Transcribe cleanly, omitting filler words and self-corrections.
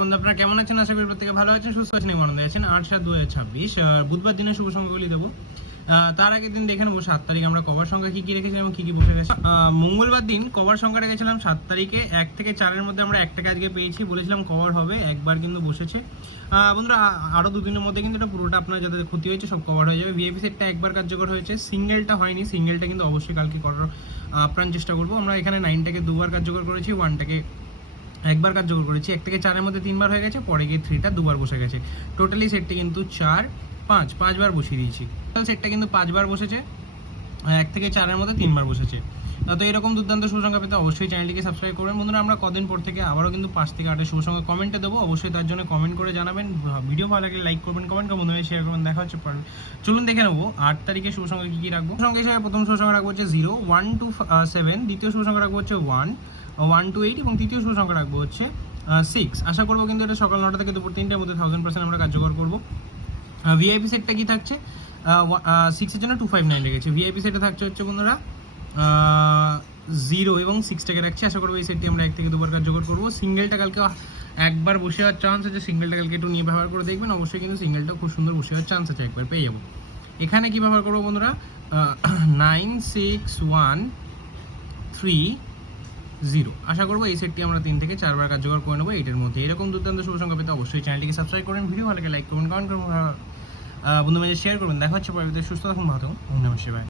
বন্ধু আপনারা কেমন আছেন? আশা করি প্রত্যেকে ভালো আছেন, সুস্থ আছেন এবং আনন্দে আছেন। ৮/৭/২০২৬ বুধবার দিনের শুভ সংখ্যাগুলি দেবো। তার আগের দিন দেখে নেবো ৭ তারিখ আমরা কভার সংখ্যা কী কী রেখেছিলাম এবং কী কী বসে গেছে। মঙ্গলবার দিন কভার সংখ্যা রেখেছিলাম ৭ তারিখে ১ থেকে ৪-এর মধ্যে আমরা একটাকে আজকে পেয়েছি, বলেছিলাম কভার হবে, একবার কিন্তু বসেছে। বন্ধুরা আরও দুদিনের মধ্যে কিন্তু এটা পুরোটা আপনার যাদের ক্ষতি হয়েছে সব কভার হয়ে যাবে। ভিআইপি সেটটা একবার কার্যকর হয়েছে, সিঙ্গেলটা হয়নি। সিঙ্গেলটা কিন্তু অবশ্যই কালকে করার আপ্রাণ চেষ্টা করবো। আমরা এখানে 9টাকে দুবার কার্যকর করেছি, 1টাকে একবার কার্যকর করেছি। 1 থেকে 4-এর মধ্যে 3বার হয়ে গেছে, পরে গিয়ে 3টা দুবার বসে গেছে। টোটালি সেটটি কিন্তু 4-5 বার বসিয়ে দিয়েছি। টোটাল সেটটা কিন্তু 5 বার বসেছে, 1 থেকে 4-এর মধ্যে 3বার বসেছে। তো এরকম দুর্দান্ত শুভসংখ্যা পেতে অবশ্যই চ্যানেলটিকে সাবস্ক্রাইব করবেন। বন্ধুরা আমরা কদিন পর থেকে আবারও কিন্তু 5 থেকে 8-এর শুভসংখ্যা কমেন্টে দেবো, অবশ্যই তার জন্য কমেন্ট করে জানাবেন। ভিডিও ভালো লাগলে লাইক করবেন, কমেন্ট করে বন্ধুদের শেয়ার করবেন। দেখা হচ্ছে পরে। চলুন দেখে নেবো 8 তারিখে শুভসংখ্যা কী কী রাখবো। সংখ্যা হিসেবে প্রথম শুভসংখ্যা রাখবো হচ্ছে 0, 1 to 7, দ্বিতীয় শুভসংখ্যা রাখবো হচ্ছে 1 to 8 এবং তৃতীয় শুভসংখ্যা রাখবো হচ্ছে 6। আশা করবো কিন্তু এটা সকাল 9টা থেকে দুপুর 3টার মধ্যে 1000% আমরা কার্যকর করবো। ভিআইপি সেটটা কি থাকছে? 6-এর জন্য 259 রেখেছে। ভিআইপি সেটে থাকছে হচ্ছে বন্ধুরা 0 এবং 6টাকে রাখছি। আশা করবো এই সেটটি আমরা 1 থেকে দুবার কার্যকর করবো। সিঙ্গেলটা কালকে একবার বসে হওয়ার চান্স আছে, সিঙ্গেলটা কালকে একটু নিয়ে ব্যবহার করে দেখবেন, অবশ্যই কিন্তু সিঙ্গেলটা খুব সুন্দর বসে হওয়ার চান্স আছে, একবার পেয়ে যাবো। এখানে কি ব্যবহার করবো বন্ধুরা? 9-6-1-3-0। আশা করবো এই সেটটি আমরা 3 থেকে 4 বার কার্যকর করে নেবো 8-এর মধ্যে। এরকম দুর্দান্ত শুভ সংখ্যা পেতে অবশ্যই চ্যানেলটিকে সাবস্ক্রাইব করবেন, ভিডিও ভালো লাগে লাইক করবেন, কমেন্ট করবেন, বন্ধু মাঝে শেয়ার করবেন। দেখা হচ্ছে পরবর্তীতে। সুস্থ থাকুন, ভালো থাকুন, নমস্কার।